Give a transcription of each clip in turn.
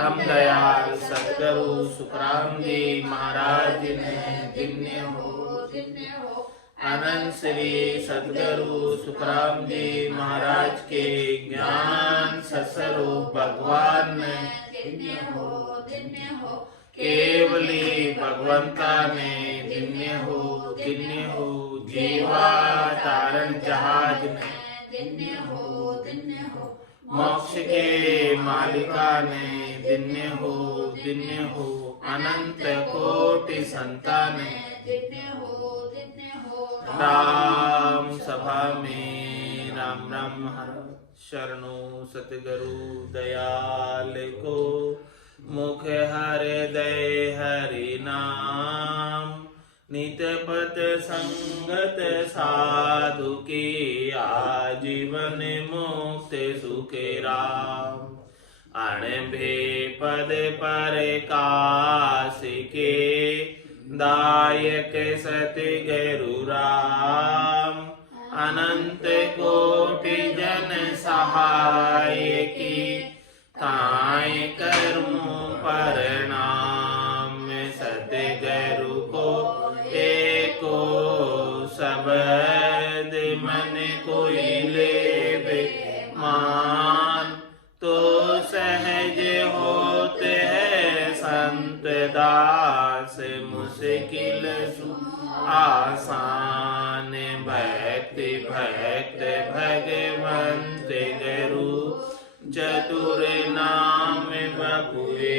परम दयाल सदगुरु सुखराम जी महाराज ने दिन्य हो। आनंद श्री सदगुरु सुखराम जी महाराज के ज्ञान सस्वरूप भगवान ने दिन्य हो। केवली भगवंता ने दिन्य हो। जीवा तारण जहाज में दिन्य हो। मोक्ष के मालिका ने दिन्य हो। अनंत कोटि संतान दिन्य हो। राम सभा में राम राम हर शरणो सतगुरु दयाल को मुख हृदय हरि नाम नित पत संगत साधु की आजीवन मुक्त सुखे राम अणभे पद पर काश के दायक सतगुरु राम अनंत कोटि जन सहाय की ताय कर्मों परिणाम सतगुरु को एको शब्द मन कोई लेवे मान तो सहज होते है संत दास मुश्किल आसान भक्ति भक्त भगवंत गुरु चतुर नाम बपुए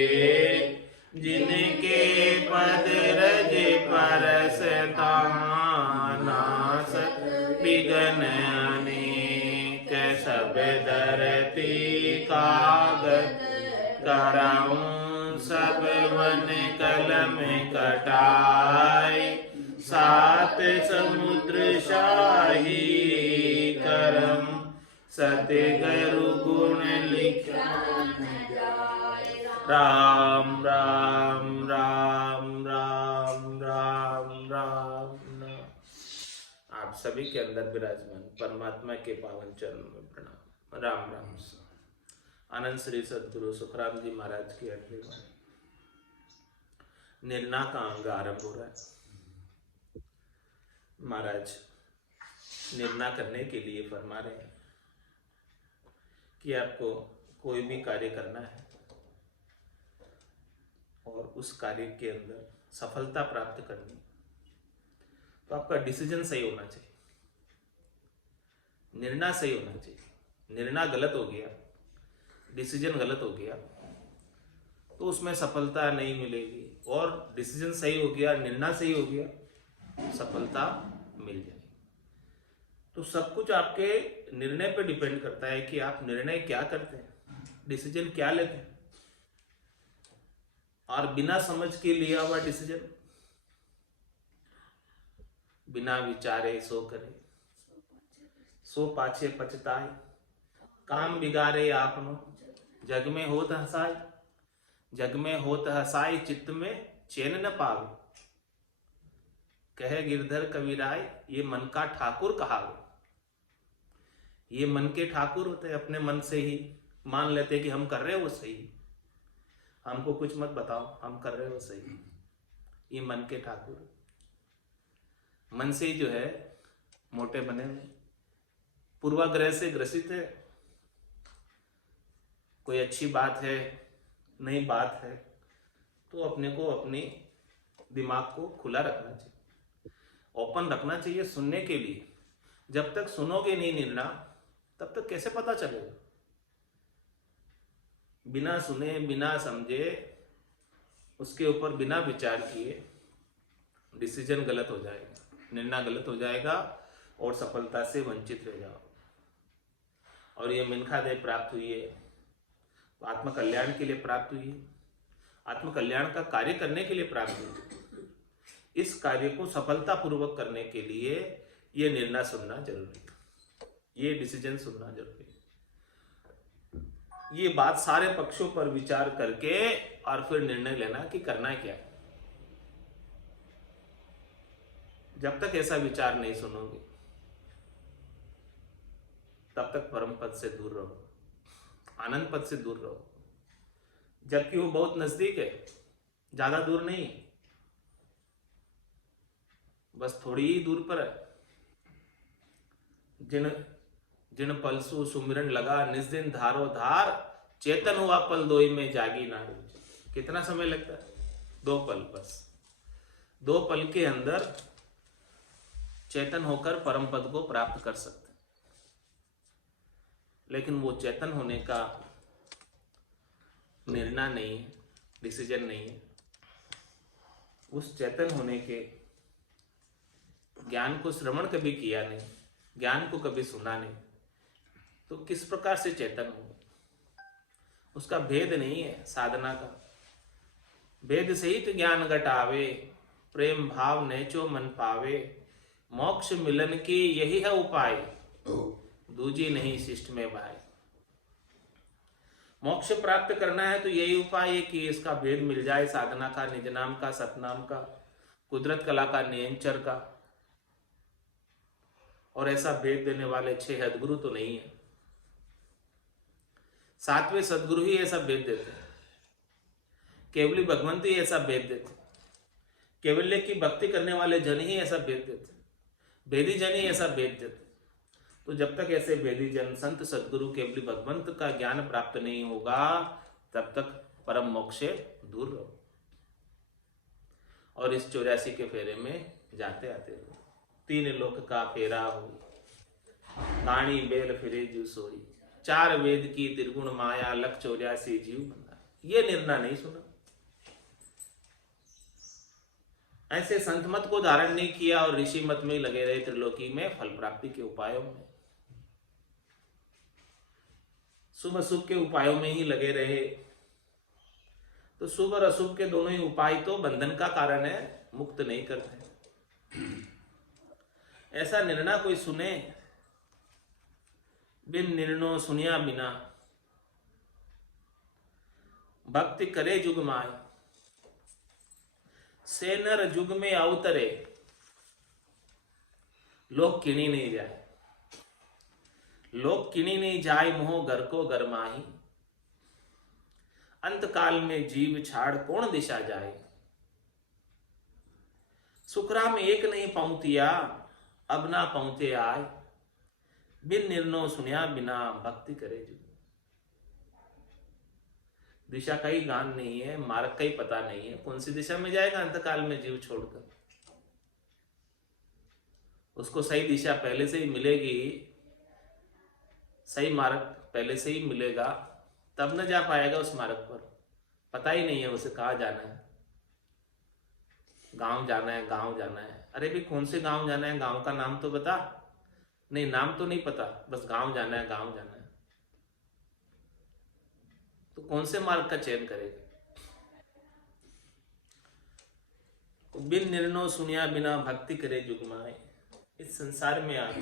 जिनके पद रज परस नास विघ्न अनेक सब धरती कागज कराऊं सब वन कलम कटाए सात समुद्र शाही करम सतगुरु गुण लिखा राम राम राम राम राम राम। आप सभी के अंदर विराजमान परमात्मा के पावन चरणों में प्रणाम। राम राम। आनंद श्री सदगुरु सुखराम जी महाराज की अगली निर्णय का अंग आरंभ हो रहा है। महाराज निर्णय करने के लिए फरमा रहे हैं कि आपको कोई भी कार्य करना है और उस कार्य के अंदर सफलता प्राप्त करनी तो आपका डिसीजन सही होना चाहिए, निर्णय सही होना चाहिए। निर्णय गलत हो गया, डिसीजन गलत हो गया तो उसमें सफलता नहीं मिलेगी, और डिसीजन सही हो गया, निर्णय सही हो गया, सफलता मिल जाएगी। तो सब कुछ आपके निर्णय पर डिपेंड करता है कि आप निर्णय क्या करते हैं, डिसीजन क्या लेते हैं। और बिना समझ के लिया हुआ डिसीजन बिना विचारे सो करे, सो पाछे पछताए, काम बिगाड़े आपनो, जग में होत हसाई, जग में होत हसाई, चित्त में चैन न पावे। कहे गिरधर कविराय, ये मन का ठाकुर कहावे। ये मन के ठाकुर होते हैं, अपने मन से ही मान लेते कि हम कर रहे हैं वो सही, हमको कुछ मत बताओ, हम कर रहे हैं वो सही। ये मन के ठाकुर मन से ही जो है मोटे बने हुए, पूर्वाग्रह से ग्रसित है। कोई अच्छी बात है, नई बात है, तो अपने को अपने दिमाग को खुला रखना चाहिए, ओपन रखना चाहिए सुनने के लिए। जब तक सुनोगे नहीं निर्णय, तब तक कैसे पता चलेगा। बिना सुने बिना समझे उसके ऊपर बिना विचार किए डिसीजन गलत हो जाएगा, निर्णय गलत हो जाएगा और सफलता से वंचित रह जाओ। और ये मिनखा देह प्राप्त हुई है तो आत्म कल्याण के लिए प्राप्त हुई है, आत्म कल्याण का कार्य करने के लिए प्राप्त हुई है। इस कार्य को सफलता पूर्वक करने के लिए ये निर्णय सुनना जरूरी है, ये डिसीजन सुनना जरूरी है। ये बात सारे पक्षों पर विचार करके और फिर निर्णय लेना कि करना है क्या है। जब तक ऐसा विचार नहीं सुनोगे तब तक परम पद से दूर रहो, आनंद पद से दूर रहो। जबकि वो बहुत नजदीक है, ज्यादा दूर नहीं, बस थोड़ी ही दूर पर है। जिन जिन पलसु सुमिरन लगा, निज दिन धारो धार, चेतन हुआ पल दोई में जागी नारी। कितना समय लगता है? 2 पल, बस 2 पल के अंदर चेतन होकर परम पद को प्राप्त कर सकते। लेकिन वो चेतन होने का निर्णय नहीं है, डिसीजन नहीं है। उस चेतन होने के ज्ञान को श्रवण कभी किया नहीं, ज्ञान को कभी सुना नहीं, तो किस प्रकार से चेतन हो? उसका भेद नहीं है साधना का। भेद सहित ज्ञान घटावे, प्रेम भाव नेचो मन पावे, मोक्ष मिलन की यही है उपाय, दूजी नहीं शिष्ट में भाई। मोक्ष प्राप्त करना है तो यही उपाय है कि इसका भेद मिल जाए, साधना का, निज नाम का, सतनाम का, कुदरत कला का, नियंचर का। और ऐसा भेद देने वाले 6 सदगुरु तो नहीं है, 7वें सदगुरु ही ऐसा भेद देते हैं। केवली भगवंत ही ऐसा भेद देते, केवल्य की भक्ति करने वाले जन ही ऐसा भेद देते, भेदी जन ही ऐसा भेद देते। तो जब तक ऐसे भेदी जन, संत, सदगुरु, केवली भगवंत का ज्ञान प्राप्त नहीं होगा, तब तक परम मोक्ष से दूर रहो। और इस 84 के फेरे में जाते आते रहो। 3 लोक का फेरा हो, काणी बेल फिरे जू सोई, 4 वेद की त्रिगुण माया, लख 84 जीव बंधा। ये निर्णय नहीं सुना, ऐसे संत मत को धारण नहीं किया और ऋषि मत में लगे रहे, त्रिलोकी में फल प्राप्ति के उपायों में, शुभ अशुभ के उपायों में ही लगे रहे। तो शुभ और अशुभ के दोनों ही उपाय तो बंधन का कारण है, मुक्त नहीं करते। ऐसा निर्णय कोई सुने, बिन निर्णय सुनिया बिना, भक्ति करे जुग माय, से नर जुग में अवतरे, लोग किणी नहीं जाए, लोग किणी नहीं जाए, मोह घर को घर माही, अंत काल में जीव छाड़ कौन दिशा जाए, सुखराम एक नहीं पहुंतिया, अब ना पहुंचे आए, बिन निर्णय सुनिया बिना, भक्ति करे जुग। दिशा का ही ज्ञान नहीं है, मार्ग का ही पता नहीं है, कौन सी दिशा में जाएगा अंतकाल में जीव छोड़कर। उसको सही दिशा पहले से ही मिलेगी, सही मार्ग पहले से ही मिलेगा, तब न जा पाएगा उस मार्ग पर। पता ही नहीं है उसे कहाँ जाना है, गांव जाना है, गांव जाना है। अरे भाई कौन से गांव जाना है, गांव का नाम तो बता। नहीं, नाम तो नहीं पता, बस गांव जाना है, गांव जाना है। तो कौन से मार्ग का चयन करेगा? तो बिन निर्णय सुनिया बिना, भक्ति करे जुग माए। इस संसार में आके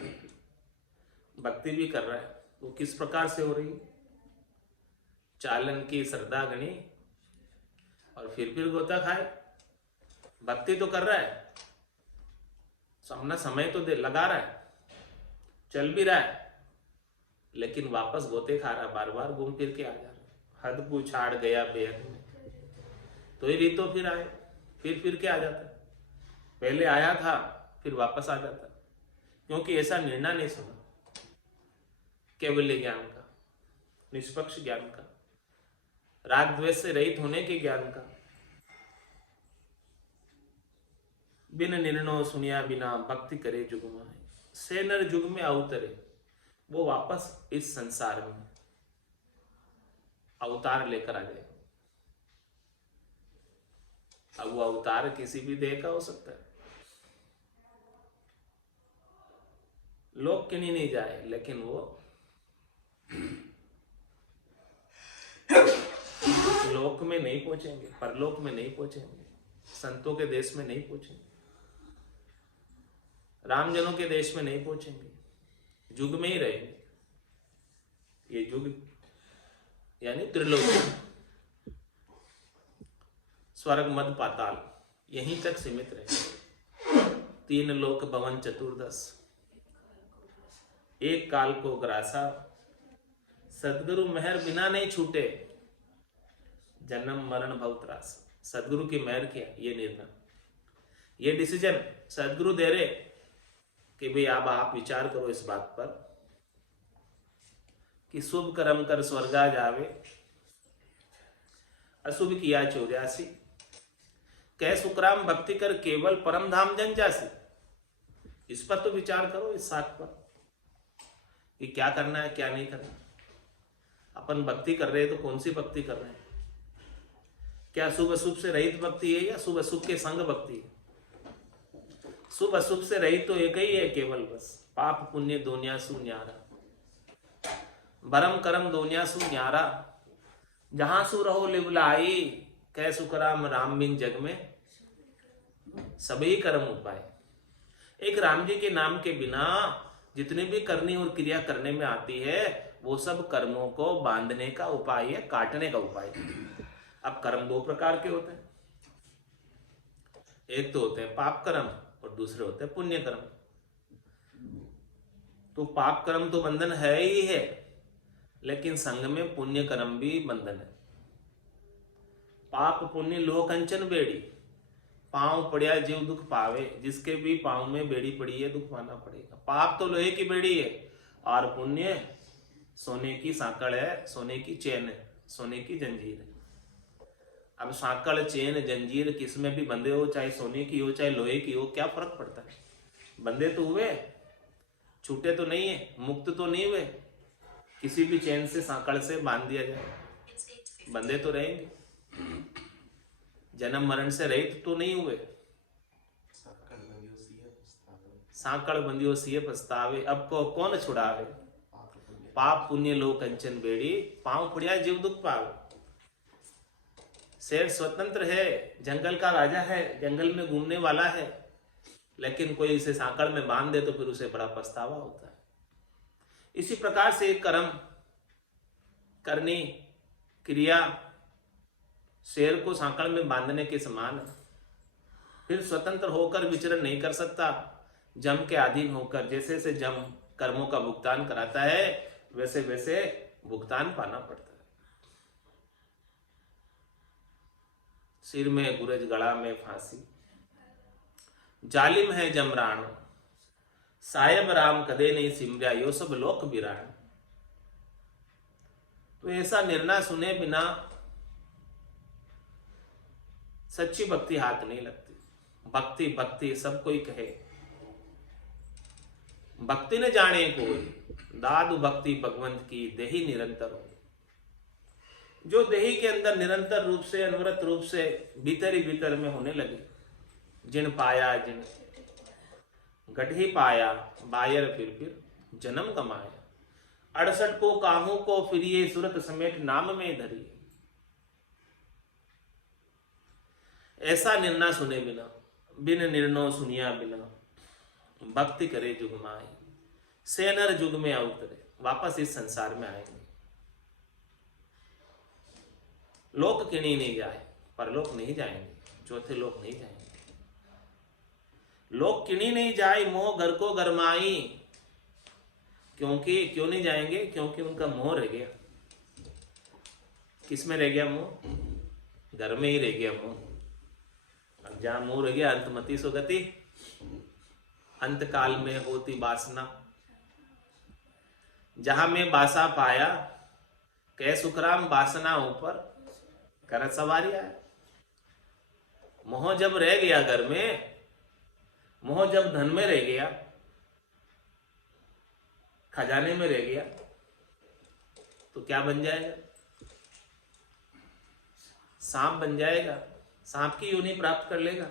भक्ति भी कर रहा है, वो किस प्रकार से हो रही? चालन की श्रद्धा गणी और फिर गोता खाए। भक्ति तो कर रहा है, अपना समय तो लगा रहा है, चल भी रहा है, लेकिन वापस गोते खा रहा, बार बार घूम फिर के आ जा रहा। हद को छाड़ गया बेहद में, तो ही रीतो फिर आए, फिर के आ जाता। पहले आया था फिर वापस आ जाता, क्योंकि ऐसा निर्णय नहीं सुना केवल्य ज्ञान का, निष्पक्ष ज्ञान का, राग द्वेष से रहित होने के ज्ञान का। बिन निर्णय सुनिया बिना, भक्ति करे जुग माए, से नर जुग में अवतरे। वो वापस इस संसार में अवतार लेकर आ जाए। अब वो अवतार किसी भी देह का हो सकता है। लोक किन्हीं नहीं जाए, लेकिन वो लोक में नहीं पहुंचेंगे, परलोक में नहीं पहुंचेंगे, संतों के देश में नहीं पहुंचेंगे, रामजनों के देश में नहीं पहुंचेंगे, जुग में ही रहेंगे। ये जुग यानी त्रिलोक, स्वर्ग मद पाताल, यहीं तक सीमित रहे। 3 लोक भवन चतुर्दश, एक काल को ग्रासा, सदगुरु मेहर बिना नहीं छूटे, जन्म मरण भव त्रास। सदगुरु की मेहर क्या, ये निर्णय, ये डिसीजन सदगुरु दे रहे कि भाई अब आप विचार करो इस बात पर कि शुभ कर्म कर स्वर्गा जावे, अशुभ किया 84, कह सुखराम भक्ति कर केवल परम धाम जन जासी। इस पर तो विचार करो, इस साथ पर कि क्या करना है क्या नहीं करना। अपन भक्ति कर रहे हैं तो कौन सी भक्ति कर रहे हैं? क्या शुभ अशुभ से रहित भक्ति है या शुभ अशुभ के संग भक्ति है? शुभ अशुभ से रहित तो एक ही है केवल, बस पाप पुण्य दोनिया सु न्यारा, बरम करम दोनिया सु न्यारा, जहां सु रहो लिवलाई, कह सुखराम राम बिन जग में सभी कर्म उपाय। एक राम जी के नाम के बिना जितनी भी करनी और क्रिया करने में आती है वो सब कर्मों को बांधने का उपाय है, काटने का उपाय है। अब कर्म दो प्रकार के होते हैं, एक तो होते हैं पाप कर्म और दूसरे होते हैं पुण्य कर्म। तो पाप कर्म तो बंधन है ही है, लेकिन संग में पुण्य कर्म भी बंधन है। पाप पुण्य लोह कंचन बेड़ी, पांव पड़िया जीव दुख पावे, जिसके भी पांव में बेड़ी पड़ी है दुख पाना पड़ेगा। पाप तो लोहे की बेड़ी है और पुण्य सोने की सांकड़ है, सोने की चैन है, सोने की जंजीर है। अब सांकड़ चैन जंजीर किस में भी बंधे हो, चाहे सोने की हो चाहे लोहे की हो, क्या फर्क पड़ता है? बंधे तो हुए, छूटे तो नहीं है, मुक्त तो नहीं हुए। किसी भी चैन से सांकड़ से बांध दिया जाए, बंधे तो रहेंगे। जन्म मरण से रहित तो नहीं हुए। सांकड़ बंदियों सिए पछतावे, अब को कौन छुड़ावे, पाप पुण्य लो कंचन बेड़ी, पांव पड़िया जीव दुख पावे। शेर स्वतंत्र है, जंगल का राजा है, जंगल में घूमने वाला है, लेकिन कोई इसे सांकड़ में बांध दे तो फिर उसे बड़ा पछतावा होता है। इसी प्रकार से कर्म करनी क्रिया शेर को सांकड़ में बांधने के समान है। फिर स्वतंत्र होकर विचरण नहीं कर सकता, जम के अधीन होकर। जैसे जैसे जम कर्मों का भुगतान कराता है वैसे वैसे भुगतान पाना पड़ता है। सिर में गुरज गला में फांसी, जालिम है जमराण, सायब राम कदे नहीं सिमरिया, यो सब लोक बिराण। तो ऐसा निर्णय सुने बिना सच्ची भक्ति हाथ नहीं लगती। भक्ति भक्ति सब कोई कहे, भक्ति न जाने कोई, दादु भक्ति भगवंत की देही निरंतर हो। जो देही के अंदर निरंतर रूप से अनवरत रूप से भीतर ही भीतर में होने लगे, जिन पाया जिन गढ़ी पाया, बायर फिर जन्म कमाया, 68 को काहू को फिरिए, सुरत समेत नाम में धरिए। ऐसा निर्णय सुने बिना, बिन निर्णय सुनिया बिना, भक्ति करे जुग माए, सेनर जुग में अवतरे, वापस इस संसार में आएंगे। लोक किणी नहीं जाए, परलोक नहीं जाएंगे, चौथे लोक नहीं जाएंगे। लोक किणी नहीं जाए, मोह घर को गरमाई। क्योंकि क्यों नहीं जाएंगे? क्योंकि उनका मोह रह गया। किस में रह गया मोह? घर में ही रह गया मोह। अब जहां मोह रह गया, अंतमति सुगति, अंत काल में होती वासना। जहां में बासा पाया, कह सुखराम वासना ऊपर कर सवारी आया। मोह जब रह गया घर में, मोह जब धन में रह गया, खजाने में रह गया, तो क्या बन जाएगा? सांप बन जाएगा। सांप की योनि प्राप्त कर लेगा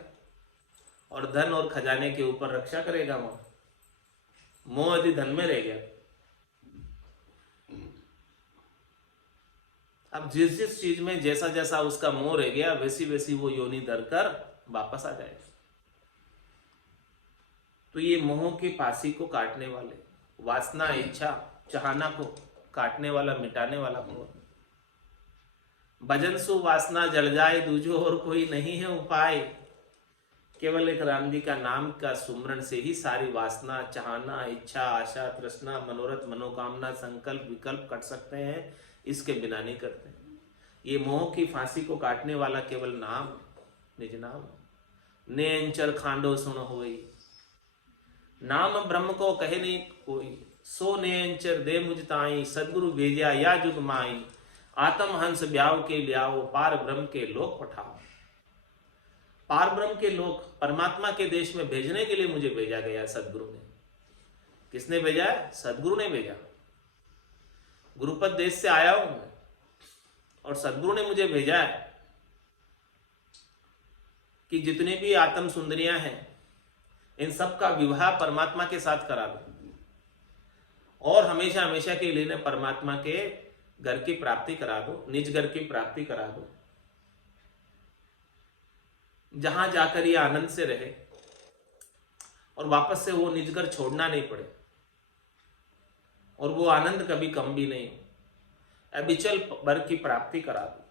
और धन और खजाने के ऊपर रक्षा करेगा वहां। मोह यदि धन में रह गया, अब जिस जिस चीज में जैसा जैसा उसका मोह रह गया, वैसी वैसी वो योनि धरकर वापस आ जाएगा। तो ये मोह की फांसी को काटने वाले, वासना इच्छा चाहना को काटने वाला, मिटाने वाला मोह। भजन सु वासना जल जाए, दूजो और कोई नहीं है उपाय। केवल एक राम जी का नाम का सुमरण से ही सारी वासना, चाहना, इच्छा, आशा, तृष्णा, मनोरथ, मनोकामना, संकल्प, विकल्प कट सकते हैं। इसके बिना नहीं करते। ये मोह की फांसी को काटने वाला केवल नाम, निज नाम। नेंचर खांडो सुन होई, नाम ब्रह्म को कहे नहीं कोई। सो नेंचर दे मुझ ताई, सदगुरु भेजिया या जुग माई। आत्म हंस ब्याव के लियाओ, पार ब्रह्म के लोक पठाओ। पार ब्रह्म के लोक, परमात्मा के देश में भेजने के लिए मुझे भेजा गया सदगुरु ने। किसने भेजा है? सदगुरु ने भेजा। गुरुपद देश से आया हूं मैं और सदगुरु ने मुझे भेजा है कि जितनी भी आत्म सुंदरियां हैं इन सब का विवाह परमात्मा के साथ करा दो और हमेशा हमेशा के लिए परमात्मा के घर की प्राप्ति करा दो, निज घर की प्राप्ति करा दो, जहां जाकर ये आनंद से रहे और वापस से वो निज घर छोड़ना नहीं पड़े और वो आनंद कभी कम भी नहीं हो। अबिचल बर की प्राप्ति करा दो,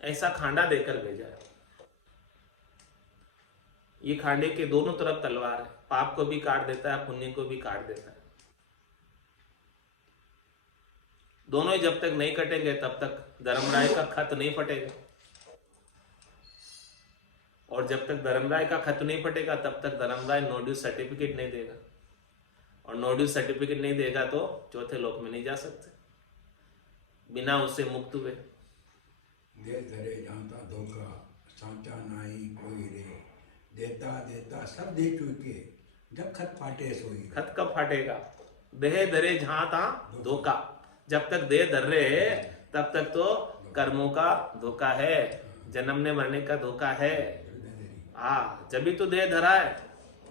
ऐसा खांडा देकर भेजा है। ये खांडे के दोनों तरफ तलवार है, पाप को भी काट देता है, पुण्य को भी काट देता है। दोनों ही जब तक नहीं कटेंगे तब तक धर्मराय का खत नहीं फटेगा और जब तक धर्मराय का खत नहीं फटेगा तब तक धर्मराय नो ड्यूज सर्टिफिकेट नहीं देगा और नो ड्यूज सर्टिफिकेट नहीं देगा तो चौथे लोक में नहीं जा सकते बिना उससे मुक्त हुए। दे धरे जानता धोखा, सांचा नाई कोई रे। देता देता सब दे चुके, जब खत फाटे सोई। खत कब फाटेगा? देह धरे जहां तहां धोखा। जब तक देह धर रहे तब तक तो कर्मों का धोखा है, जन्मने मरने का धोखा है। जब भी तो देह धरा है,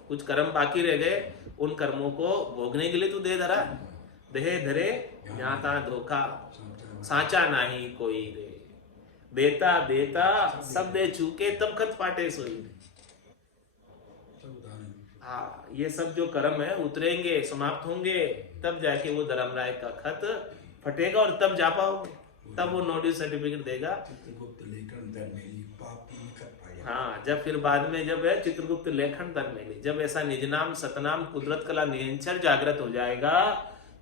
कुछ कर्म बाकी रह गए, उन कर्मों को भोगने के लिए तो देह धरा। देह धरे जहां तहां धोखा, सांचा नाही कोई रे। देता देता सब दे चुके, तब खत फाटे सोई। ये सब जो कर्म है उतरेंगे, समाप्त होंगे, तब जाके वो धर्मराय का खत फटेगा और तब जा पाओगे, तब वो नोटिस सर्टिफिकेट देगा। हाँ, जब फिर बाद में जब है चित्रगुप्त लेखन धर्मेली, जब ऐसा निज नाम सतनाम कुदरत कला निरंतर जागृत हो जाएगा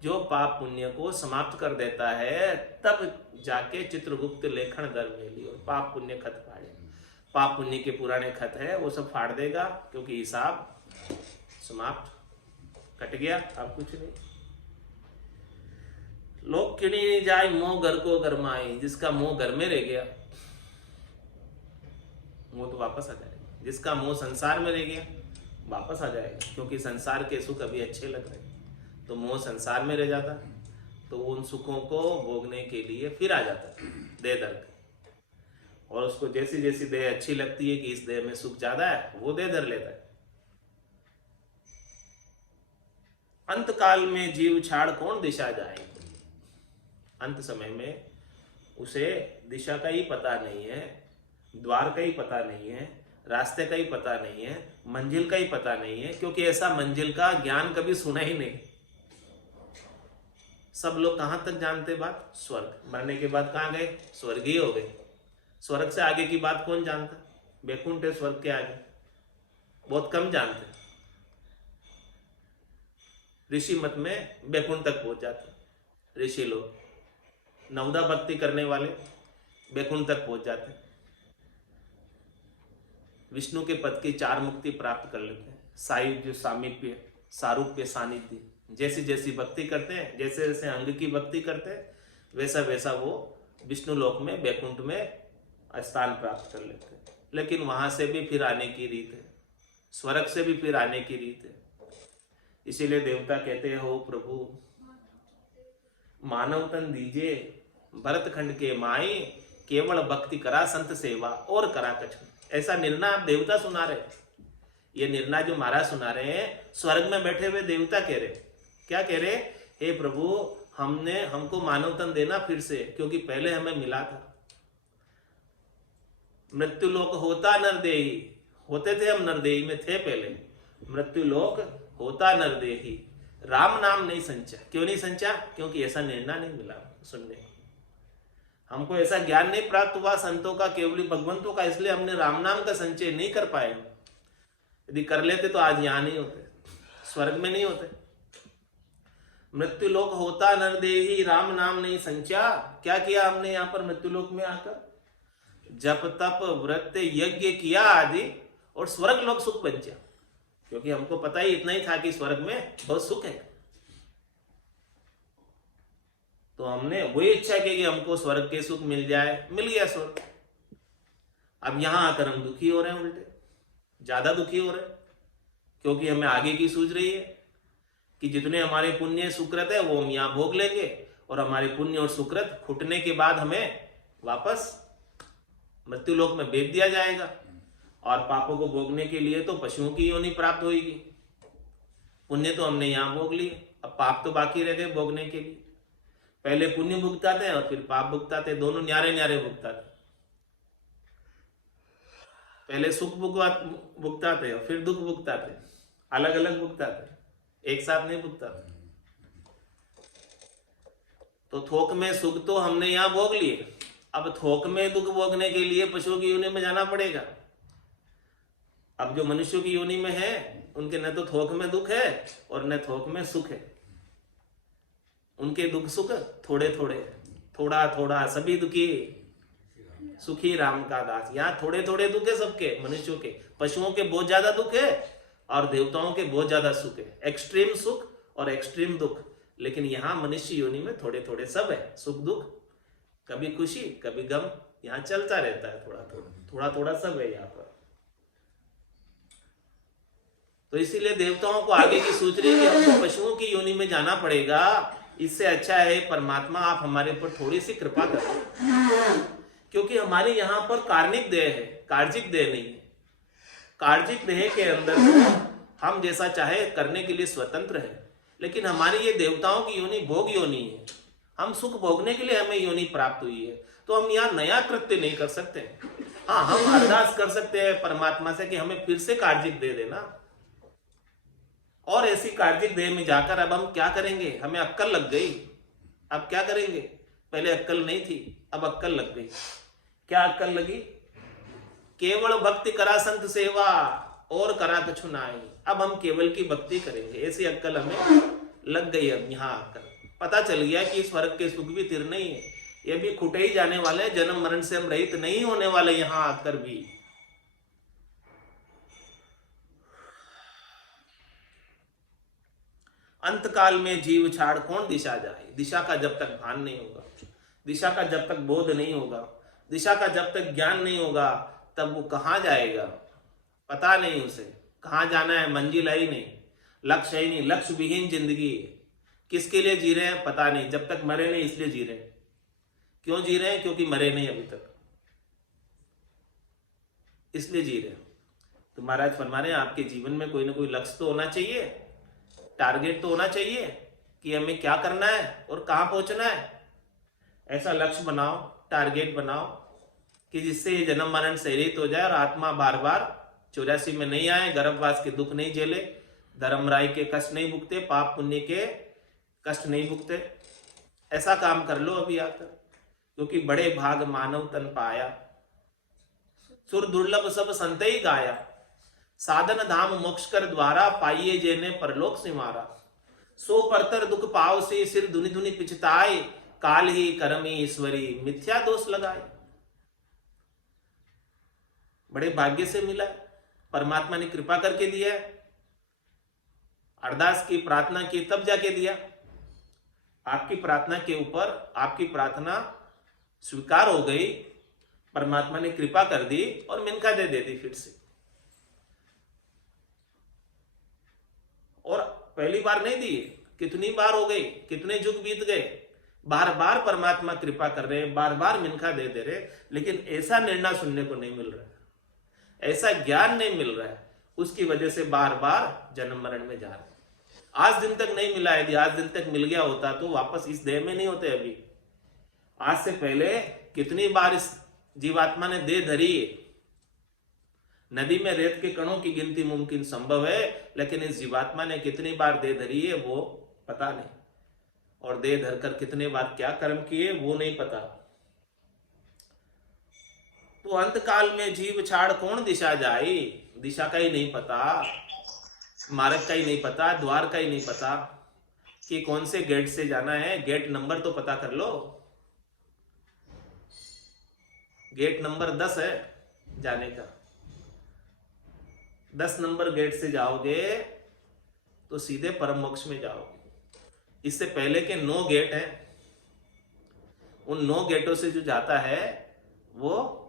जो पाप पुण्य को समाप्त कर देता है, तब जाके चित्रगुप्त लेखन धर्मेली और पाप पुण्य खत फाड़े। पाप पुण्य के पुराने खत है वो सब फाड़ देगा, क्योंकि हिसाब समाप्त, कट गया, अब कुछ नहीं। लोग किणी जाए मोह घर को गरमाए। जिसका मोह घर में रह गया वो तो वापस आ जाएगा, जिसका मोह संसार में रह गया वापस आ जाएगा, क्योंकि संसार के सुख अभी अच्छे लग रहे तो मोह संसार में रह जाता तो उन सुखों को भोगने के लिए फिर आ जाता देह धर के, और उसको जैसी जैसी देह अच्छी लगती है कि इस देह में सुख ज्यादा है वो देह धर लेता है। अंत काल में जीव छाड़ कौन दिशा जाए। अंत समय में उसे दिशा का ही पता नहीं है, द्वार का ही पता नहीं है, रास्ते का ही पता नहीं है, मंजिल का ही पता नहीं है, क्योंकि ऐसा मंजिल का ज्ञान कभी सुना ही नहीं। सब लोग कहां तक जानते बात? स्वर्ग। मरने के बाद कहां गए? स्वर्ग ही हो गए। स्वर्ग से आगे की बात कौन जानता? बैकुंठ है स्वर्ग के आगे, बहुत कम जानते। ऋषि मत में बैकुंठ तक पहुंच जाते ऋषि लोग, नवदा भक्ति करने वाले बैकुंठ तक पहुंच जाते, विष्णु के पद की 4 मुक्ति प्राप्त कर लेते हैं। सायुज्य, सामीप्य, सारूप्य, सानिध्य, जैसी जैसी भक्ति करते हैं, जैसे जैसे अंग की भक्ति करते हैं, वैसा वैसा वो विष्णु लोक में बैकुंठ में स्थान प्राप्त कर लेते हैं। लेकिन वहां से भी फिर आने की रीत है, स्वर्ग से भी फिर आने की रीत है। इसीलिए देवता कहते हैं, हो प्रभु मानव तन दीजिए, भरत खंड के माई, केवल भक्ति करा संत सेवा और करा कछ। ऐसा निर्णय आप देवता सुना रहे, ये निर्णय जो महाराज सुना रहे हैं, स्वर्ग में बैठे हुए देवता कह रहे। क्या कह रहे? हे प्रभु, हमको मानव तन देना फिर से, क्योंकि पहले हमें मिला था। मृत्यु लोक होता नरदेही, होते थे हम नरदेही में थे पहले, मृत्यु लोक होता नरदेही, राम नाम नहीं संचा। क्यों नहीं संचा? क्योंकि ऐसा निर्णय नहीं मिला सुनने, हमको ऐसा ज्ञान नहीं प्राप्त हुआ संतों का, केवली भगवंतों का, इसलिए हमने राम नाम का संचय नहीं कर पाए। यदि कर लेते तो आज यहां नहीं होते, स्वर्ग में नहीं होते। मृत्यु लोक होता नरदेही राम नाम नहीं संचा। क्या किया हमने यहाँ पर मृत्यु लोक में आकर? जप तप व्रत यज्ञ किया आदि, और स्वर्ग लोक सुख बचा, क्योंकि हमको पता ही इतना ही था कि स्वर्ग में बहुत सुख है। तो हमने वही इच्छा की कि हमको स्वर्ग के सुख मिल जाए, मिल गया स्वर्ग। अब यहां आकर हम दुखी हो रहे हैं, उल्टे ज्यादा दुखी हो रहे हैं, क्योंकि हमें आगे की सूझ रही है कि जितने हमारे पुण्य सुकृत है वो हम यहाँ भोग लेंगे, और हमारे पुण्य और सुकृत फूटने के बाद हमें वापस मृत्यु लोक में भेज दिया जाएगा, और पापों को भोगने के लिए तो पशुओं की योनि प्राप्त होगी। पुण्य तो हमने यहाँ भोग लिए, अब पाप तो बाकी रह गए भोगने के लिए। पहले पुण्य भुगताते हैं और फिर पाप भुगताते हैं, दोनों न्यारे न्यारे भुगताते। पहले सुख भुगताते और फिर दुख भुगताते, अलग अलग भुगताते, एक साथ नहीं भुगताते। तो थोक में सुख तो हमने यहाँ भोग लिए, अब थोक में दुख भोगने के लिए पशुओं की योनि में जाना पड़ेगा। अब जो मनुष्यों की योनि में है उनके न तो थोक में दुख है और न थोक में सुख है। उनके दुख सुख थोड़े थोड़े, थोड़ा थोड़ा सभी दुखी सुखी राम का दास। यहाँ थोड़े थोड़े दुख है सबके, मनुष्यों के, पशुओं के बहुत ज्यादा दुख है और देवताओं के बहुत ज्यादा सुख है, एक्सट्रीम सुख और एक्सट्रीम दुख। लेकिन यहाँ मनुष्य योनि में थोड़े थोड़े सब है, सुख दुख, कभी खुशी कभी गम, यहाँ चलता रहता है, थोड़ा थोड़ा थोड़ा थोड़ा सब है यहाँ पर। तो इसीलिए देवताओं को आगे की सूझ रही है कि हमको पशुओं की योनि में जाना पड़ेगा। इससे अच्छा है परमात्मा आप हमारे ऊपर थोड़ी सी कृपा करें, क्योंकि हमारे यहाँ पर कार्णिक देह है, कार्जिक देह नहीं है। कार्जिक देह के अंदर हम जैसा चाहे करने के लिए स्वतंत्र है, लेकिन हमारी ये देवताओं की योनि भोग योनि है, हम सुख भोगने के लिए हमें योनि प्राप्त हुई है। तो हम यहाँ नया कृत्य नहीं कर सकते। हाँ, हम अरदास कर सकते हैं परमात्मा से कि हमें फिर से कार्जिक दे देना, और ऐसी कार्जिक देह में जाकर अब हम क्या करेंगे? हमें अक्कल लग गई, अब क्या करेंगे? पहले अक्कल नहीं थी, अब अक्कल लग गई। क्या अक्कल लगी? केवल भक्ति करा संत सेवा और करा कछु नाई। अब हम केवल की भक्ति करेंगे, ऐसी अक्कल हमें लग गई। अब यहाँ आकर पता चल गया कि स्वर्ग के सुख भी स्थिर नहीं है, ये भी खुटे ही जाने वाले, जन्म मरण से हम रहित नहीं होने वाले यहाँ आकर भी। अंत काल में जीव छाड़ कौन दिशा जाए। दिशा का जब तक भान नहीं होगा, दिशा का जब तक बोध नहीं होगा, दिशा का जब तक ज्ञान नहीं होगा, तब वो कहाँ जाएगा पता नहीं उसे। कहाँ जाना है मंजिल ही नहीं, लक्ष्य ही नहीं, लक्ष्य विहीन जिंदगी। किसके लिए जी रहे हैं पता नहीं, जब तक मरे नहीं इसलिए जी रहे हैं। क्यों जी रहे हैं? क्योंकि मरे नहीं अभी तक, इसलिए जी रहे हैं। तो महाराज फरमा रहे हैं आपके जीवन में कोई ना कोई लक्ष्य तो होना चाहिए, टारगेट तो होना चाहिए कि हमें क्या करना है और कहाँ पहुंचना है। ऐसा लक्ष्य बनाओ, टारगेट बनाओ कि जिससे ये जन्म मरण से रहित हो जाए और आत्मा बार बार 84 में नहीं आए, गर्भवास के दुख नहीं झेले, धर्मराय के कष्ट नहीं भुगते, पाप पुण्य के कष्ट नहीं भुगते। ऐसा काम कर लो अभी आकर, क्योंकि बड़े भाग मानव तन पाया, सुर दुर्लभ सब संत ही गाया, साधन धाम मोक्ष कर द्वारा, पाइये जेने परलोक सिमारा। सो परतर दुख पाव से सिर धुनि धुनि पिछताए, काल ही करमी ईश्वरी मिथ्या दोष लगाए। बड़े भाग्य से मिला, परमात्मा ने कृपा करके दिया, अरदास की प्रार्थना की तब जाके दिया। आपकी प्रार्थना के ऊपर आपकी प्रार्थना स्वीकार हो गई, परमात्मा ने कृपा कर दी और मिनखा दे दी फिर से। और पहली बार नहीं दी, कितनी बार हो गई, कितने युग बीत गए, बार बार परमात्मा कृपा कर रहे हैं, बार बार मिनखा दे रहे, लेकिन ऐसा निर्णय सुनने को नहीं मिल रहा है, ऐसा ज्ञान नहीं मिल रहा है। उसकी वजह से बार बार जन्म मरण में जा रहे हैं। आज दिन तक नहीं मिला, यदि आज दिन तक मिल गया होता तो वापस इस देह में नहीं होते। अभी आज से पहले कितनी बार इस जीवात्मा ने देह धरी है। नदी में रेत के कणों की गिनती मुमकिन संभव है, लेकिन इस जीवात्मा ने कितनी बार देह धरी है वो पता नहीं, और देह धरकर कितने बार क्या कर्म किए वो नहीं पता। तो अंत काल में जीव छाड़ कौन दिशा जाए। दिशा का ही नहीं पता, मार्ग का ही नहीं पता, द्वार का ही नहीं पता। कि कौन से गेट से जाना है, गेट नंबर तो पता कर लो। गेट नंबर 10 है जाने का। 10 नंबर गेट से जाओगे तो सीधे परम मोक्ष में जाओगे। इससे पहले के 9 गेट हैं, उन 9 गेटों से जो जाता है वो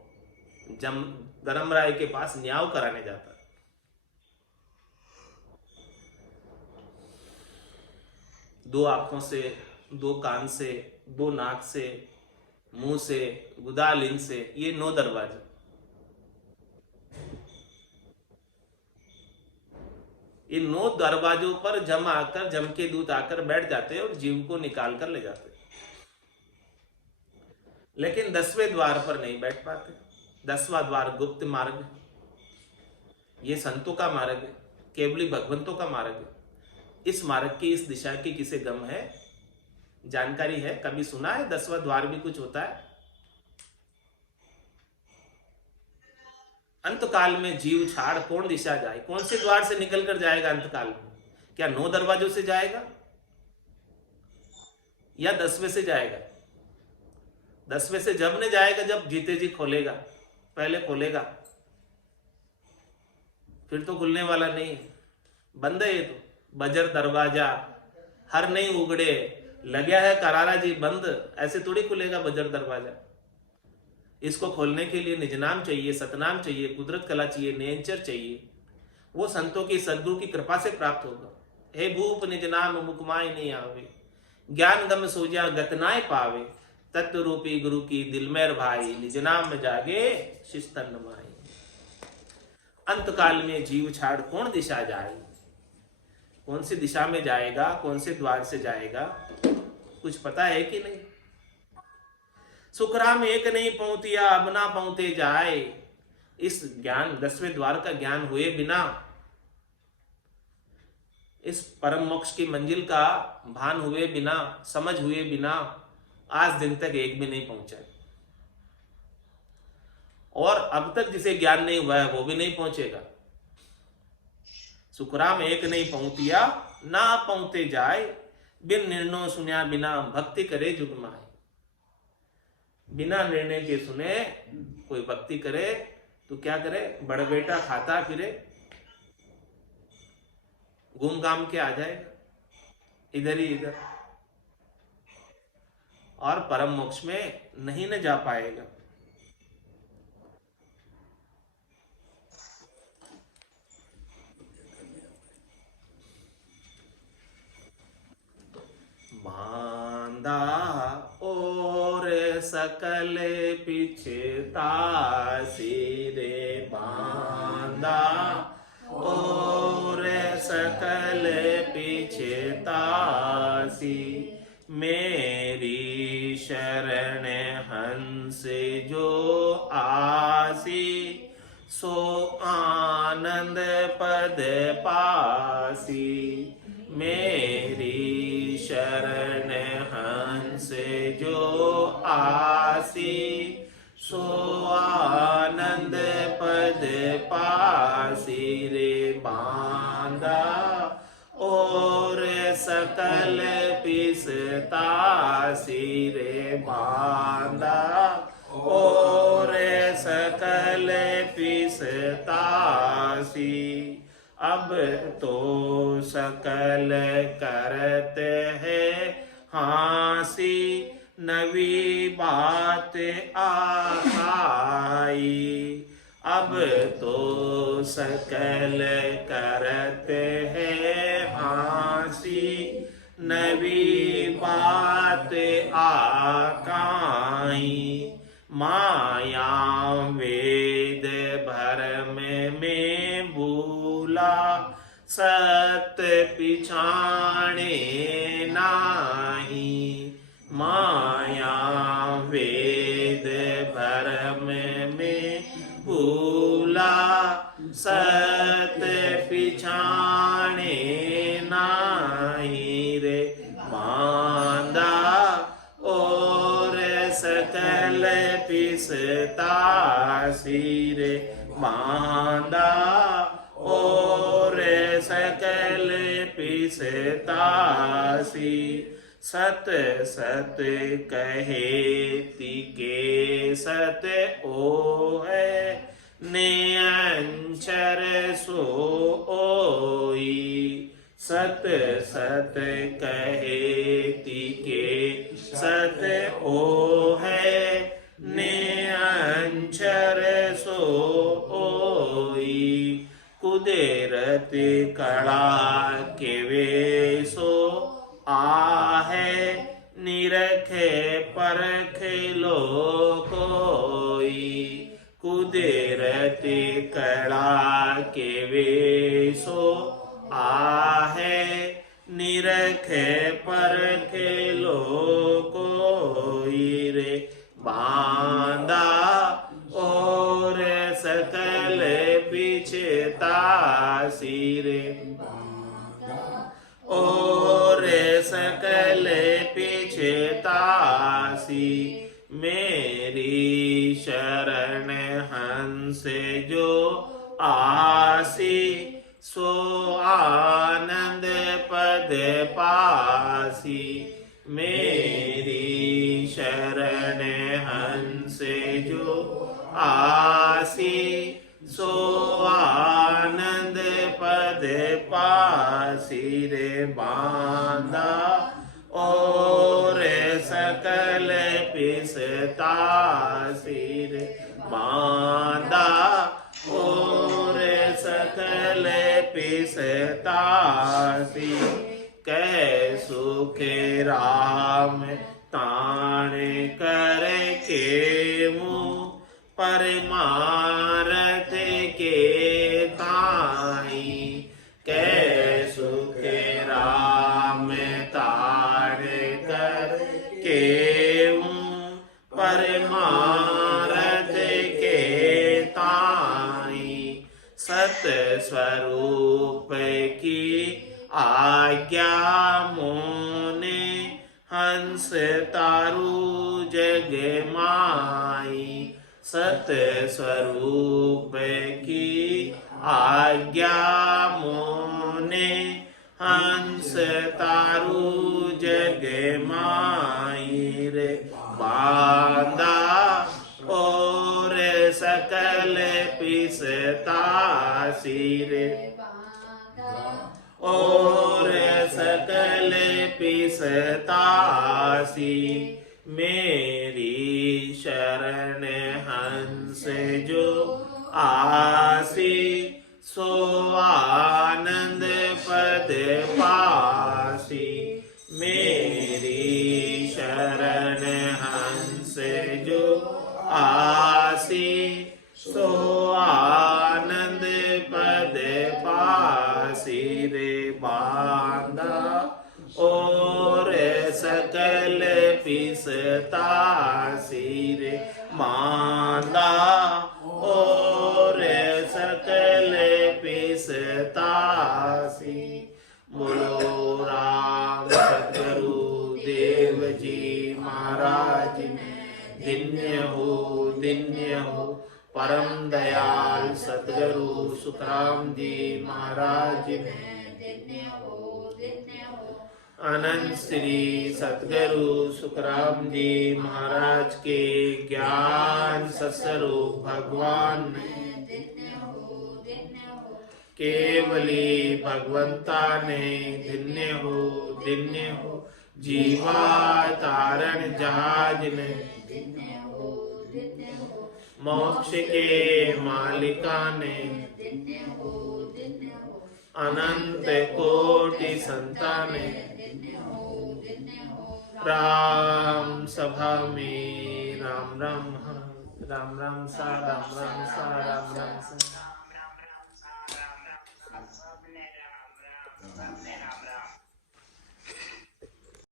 धर्मराय के पास न्याय कराने जाता है। दो आंखों से, 2 कान से, 2 नाक से, मुंह से, गुदालिन से, ये 9 दरवाजे। इन 9 दरवाजों पर जम के दूत आकर बैठ जाते हैं और जीव को निकाल कर ले जाते हैं। लेकिन 10वें द्वार पर नहीं बैठ पाते। 10वां द्वार गुप्त मार्ग, ये संतों का मार्ग है, केवली भगवंतों का मार्ग है। इस मार्ग की, इस दिशा की किसे गम है, जानकारी है, कभी सुना है 10वां द्वार भी कुछ होता है? अंतकाल में जीव छाड़ कौन दिशा जाए, कौन से द्वार से निकल कर जाएगा अंतकाल में? क्या 9 दरवाजों से जाएगा या 10वें से जाएगा? 10वें से जब नहीं जाएगा जब जीते जी खोलेगा, पहले खोलेगा, फिर तो खुलने वाला नहीं है, बंद है ये तो। बजर दरवाजा हर नहीं उगड़े, लगा है करारा जी बंद, ऐसे थोड़ी खुलेगा बजर दरवाजा। इसको खोलने के लिए निज नाम चाहिए, सतनाम चाहिए, कुदरत कला चाहिए, नेचर चाहिए। वो संतों की, सदगुरु की कृपा से प्राप्त होगा। हे भूप निज नाम मुकमाय नहीं आवे, ज्ञान गम सोजा गतनाय पावे, तत्व रूपी गुरु की दिल मेर भाई, निज नाम में जागे शिस्तन माई। अंतकाल में जीव छाड़ कौन दिशा जाए, कौन सी दिशा में जाएगा, कौन से द्वार से जाएगा, कुछ पता है कि नहीं? सुखराम एक नहीं पहुंतिया, अब ना पहुंचे जाए। इस ज्ञान, 10वें द्वार का ज्ञान हुए बिना, इस परम मोक्ष की मंजिल का भान हुए बिना, समझ हुए बिना आज दिन तक एक भी नहीं पहुंचा। और अब तक जिसे ज्ञान नहीं हुआ है वो भी नहीं पहुंचेगा। सुखराम एक नहीं पहुंतिया, ना पहुंचे जाए, बिन निर्णय सुनिया बिना, भक्ति करे जुगमाए। बिना निर्णय के सुने कोई भक्ति करे तो क्या करे? बड़ा बेटा खाता फिरे, घूम घाम के आ जाएगा इधर ही इधर, और परम मोक्ष में नहीं न जा पाएगा। बांधा और सकल पिछता सिरे, बांधा और सकल पिछता सी, मेरी शरण हंस जो आसी, सो आनंद पद पासी। मेरी शरण हंस जो आसी, सो आनंद पद पासी रे। बांधा और सकल पिसता रे, बांधा और सकल पिसता सी। अब तो सकल करते हैं हांसी, नवी बात आई। अब तो सकल करते हैं हांसी, नवी बात आकाई। माया वेद भरम में भूला, सत्य पिछाणे नाही। माया वेद भरम में भूला, सत्य पिछाणे नाही रे। बांधा और सकल पिसता रे, बांधा और सकल पिसता पिसतासी सत सत कहे तिके सत ओ है निअंचर सो ओई सत सत कहे तिके सत ओ है निअंचर सो ओई कुदरत कला के वेसो आहे निरखे परख लो कोई कुदरत कला के वेसो आहे निरखे परख लो कोई रे बांधा और सकल पिछतासी रे और सकल पिछतासी मेरी शरण हंस जो आसी सो आनंद पद पासी मेरी शरण हंस जो आसी सो आनंद पद पासी रे बांधा और सकल पिसतासी रे बांधा और सकल पिसतासी कह सुख राम ताण कर के मुँह परमारथ के ताई कह सुख राम ताण कर के मुँह परमारथ के ताई सत स्वरूप की आज्ञा मोने हंस तारु जग माई सत स्वरूप की आज्ञा मोने हंस तारु जग माई रे बांधा और सकल पिसतासी रे और सकल पिसतासी मेरी शरण हंस जो आसी सो आनंद पद पासी मेरी शरण हंस जो आसी सो आनंद पद पासी रे बांधा और सकल पिसतासी रे बांधा और सकल पिसतासी बोलो राम सतगुरु देव जी महाराज धन्य हो परम दयाल सतगुरु सुखराम जी महाराज अनंत श्री सतगुरु सुखराम जी महाराज के ज्ञान सत्स्वरूप भगवान केवली भगवंता ने धन्य हो जीवा तारण जहाज ने मोक्ष के मालिका ने अनंत कोटि संताने राम सभा में राम राम सा राम राम सा राम राम सा